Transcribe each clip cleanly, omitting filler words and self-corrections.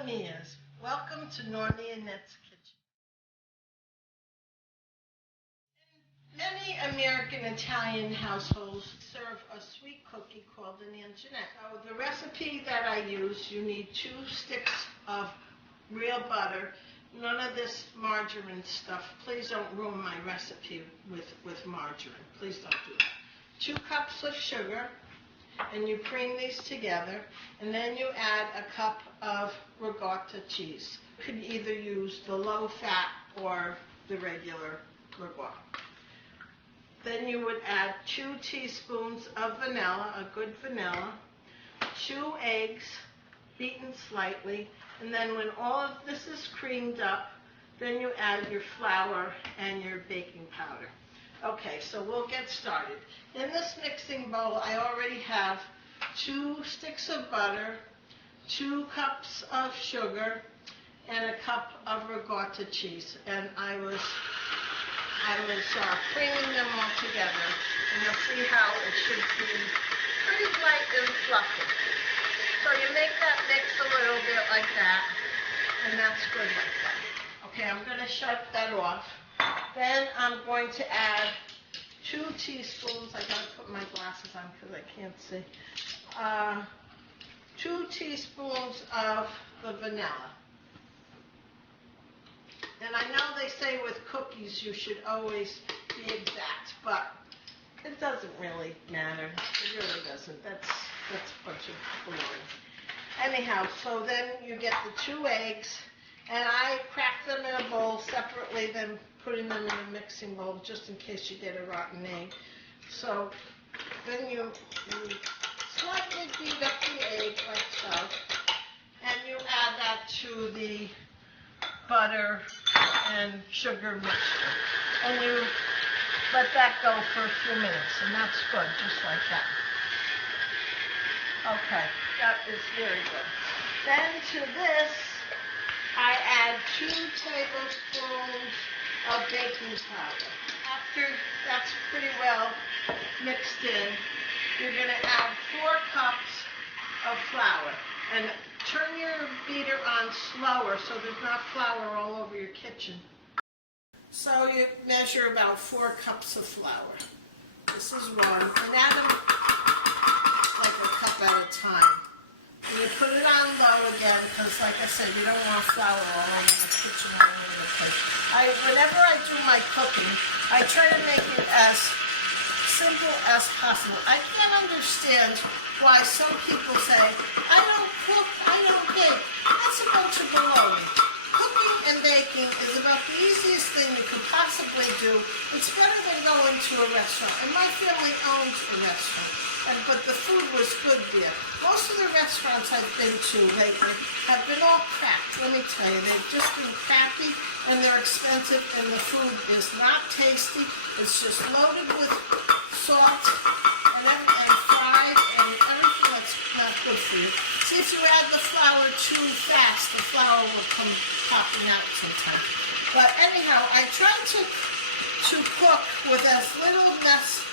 Hola Mias, welcome to Nonnie Annette's kitchen. In many American Italian households serve a sweet cookie called an Anginette. So the recipe that I use, you need 2 sticks of real butter, none of this margarine stuff. Please don't ruin my recipe with margarine. Please don't do that. 2 cups of sugar, and you cream these together, and then you add a cup of ricotta cheese. You could either use the low fat or the regular ricotta. Then you would add 2 teaspoons of vanilla, a good vanilla, 2 eggs, beaten slightly, and then when all of this is creamed up, then you add your flour and your baking powder. Okay, so we'll get started. In this mixing bowl, I already have 2 sticks of butter, 2 cups of sugar, and a cup of ricotta cheese. And I was creaming them all together, and you'll see how it should be pretty light and fluffy. So you make that mix a little bit like that, and that's good like that. Okay, I'm going to shut that off. Then I'm going to add 2 teaspoons, I gotta put my glasses on because I can't see, 2 teaspoons of the vanilla. And I know they say with cookies you should always be exact, but it doesn't really matter. It really doesn't. That's a bunch of baloney. Anyhow, so then you get the 2 eggs, and I crack them in a bowl separately, then putting them in a mixing bowl just in case you get a rotten egg. So then you slightly beat up the egg like so, and you add that to the butter and sugar mixture, and you let that go for a few minutes, and that's good, just like that. Okay, that is very good. Then to this, I add 2 tablespoons of baking powder. After that's pretty well mixed in, you're going to add 4 cups of flour. And turn your beater on slower so there's not flour all over your kitchen. So you measure about 4 cups of flour. This is 1. And add them like a cup at a time. And you put it on low again because, like I said, you don't want flour all over the kitchen, all over the place. Whenever I do my cooking, I try to make it as simple as possible. I can't understand why some people say, I don't cook, I don't bake. That's a bunch of baloney. Cooking and baking is about the easiest thing you could possibly do. It's better than going to a restaurant. And my family owns a restaurant, but the food was good there. Most of the restaurants I've been to lately have been all cracked. Let me tell you, they've just been crappy, and they're expensive, and the food is not tasty. It's just loaded with salt and fried and everything that's not good for you. See, if you add the flour too fast, the flour will come popping out sometimes. But anyhow, I try to cook with as little mess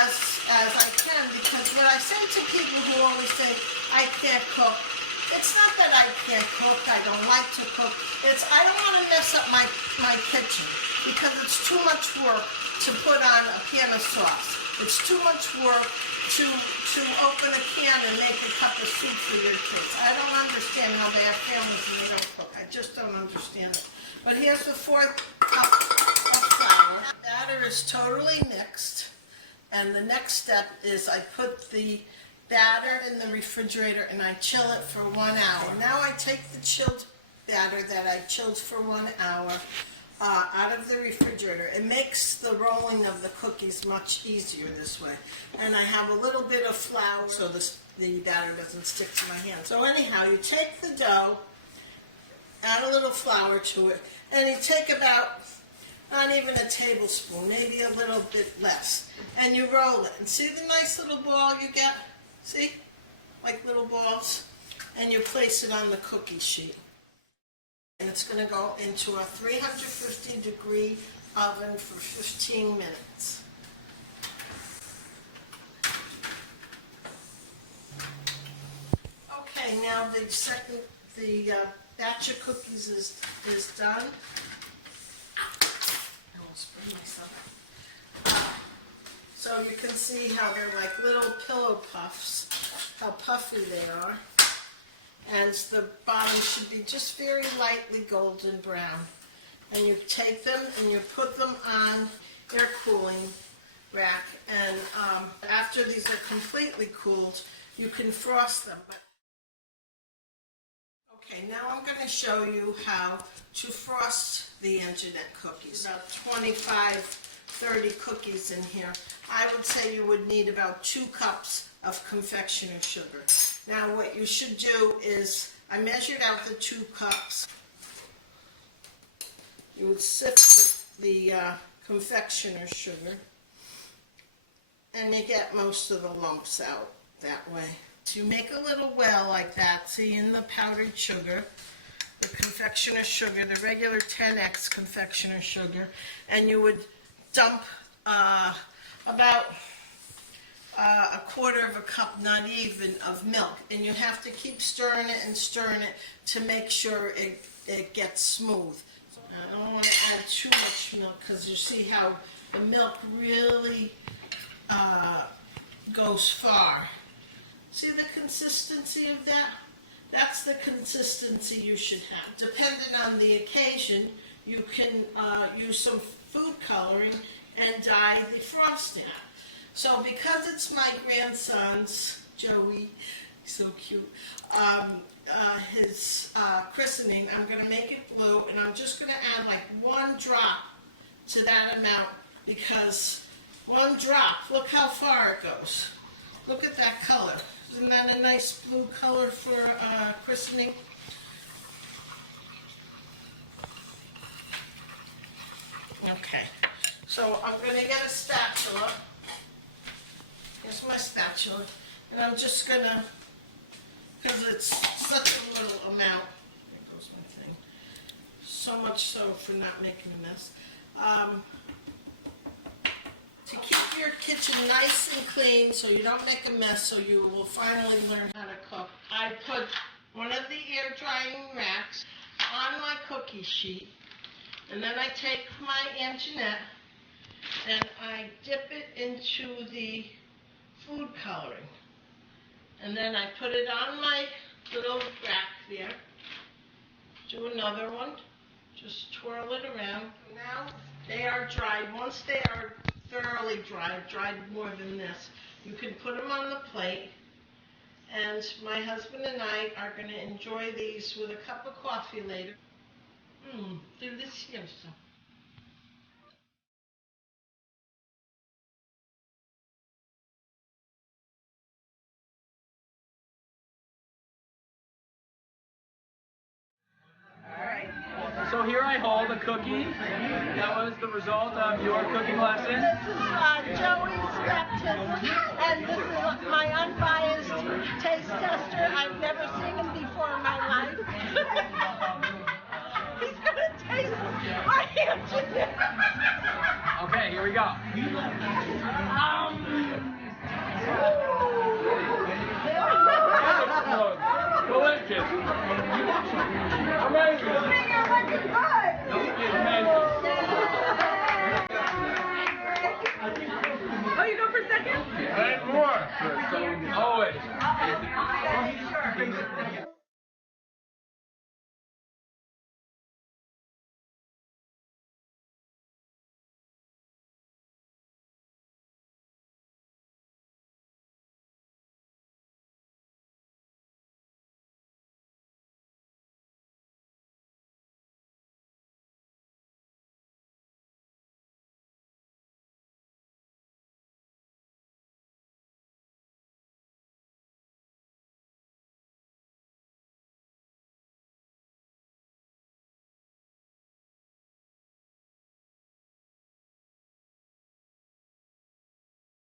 as I can, because what I say to people who always say, I can't cook, it's not that I can't cook, I don't like to cook, it's I don't want to mess up my kitchen, because it's too much work to put on a pan of sauce. It's too much work to open a can and make a cup of soup for your kids. I don't understand how they have families and they don't cook. I just don't understand it. But here's the 4th cup of flour. The batter is totally mixed. And the next step is I put the batter in the refrigerator and I chill it for 1 hour. Now I take the chilled batter that I chilled for 1 hour out of the refrigerator. It makes the rolling of the cookies much easier this way. And I have a little bit of flour so the batter doesn't stick to my hand. So anyhow, you take the dough, add a little flour to it, and you take about not even a tablespoon, maybe a little bit less, and you roll it. And see the nice little ball you get? See? Like little balls. And you place it on the cookie sheet. And it's going to go into a 350-degree oven for 15 minutes. Okay, now the second the batch of cookies is done. I almost burned myself. So you can see how they're like little pillow puffs, how puffy they are. And the bottom should be just very lightly golden brown. And you take them and you put them on air cooling rack. And after these are completely cooled, you can frost them. Okay, now I'm going to show you how to frost the Anginette cookies. About 30 cookies in here. I would say you would need about 2 cups of confectioner sugar. Now what you should do is, I measured out the 2 cups. You would sift the confectioner sugar, and you get most of the lumps out that way. So you make a little well like that, see, in the powdered sugar, the confectioner sugar, the regular 10x confectioner sugar, and you would dump about a quarter of a cup, not even, of milk, and you have to keep stirring it and stirring it to make sure it gets smooth. I don't want to add too much milk because you see how the milk really goes far. See the consistency of that? That's the consistency you should have. Depending on the occasion, you can use some food coloring and dye the frosting. So because it's my grandson's, Joey, so cute, his christening, I'm going to make it blue, and I'm just going to add like 1 drop to that amount, because 1 drop, look how far it goes. Look at that color. Isn't that a nice blue color for christening? Okay, so I'm going to get a spatula. Here's my spatula, and I'm just going to, because it's such a little amount, there goes my thing, so much so for not making a mess. To keep your kitchen nice and clean so you don't make a mess, so you will finally learn how to cook, I put one of the air drying racks on my cookie sheet, and then I take my Anginette and I dip it into the food coloring. And then I put it on my little rack there. Do another one. Just twirl it around. Now they are dried. Once they are thoroughly dried more than this, you can put them on the plate. And my husband and I are going to enjoy these with a cup of coffee later. Delicioso. So here I hold a cookie. That was the result of your cooking lesson. This is Joey's baptism, and this is my unbiased taste tester. I've never seen him before in my life. He's going to taste my Anginettes. Okay, here we go. Delicious. Amazing. Oh, you go for a second? And more. Always.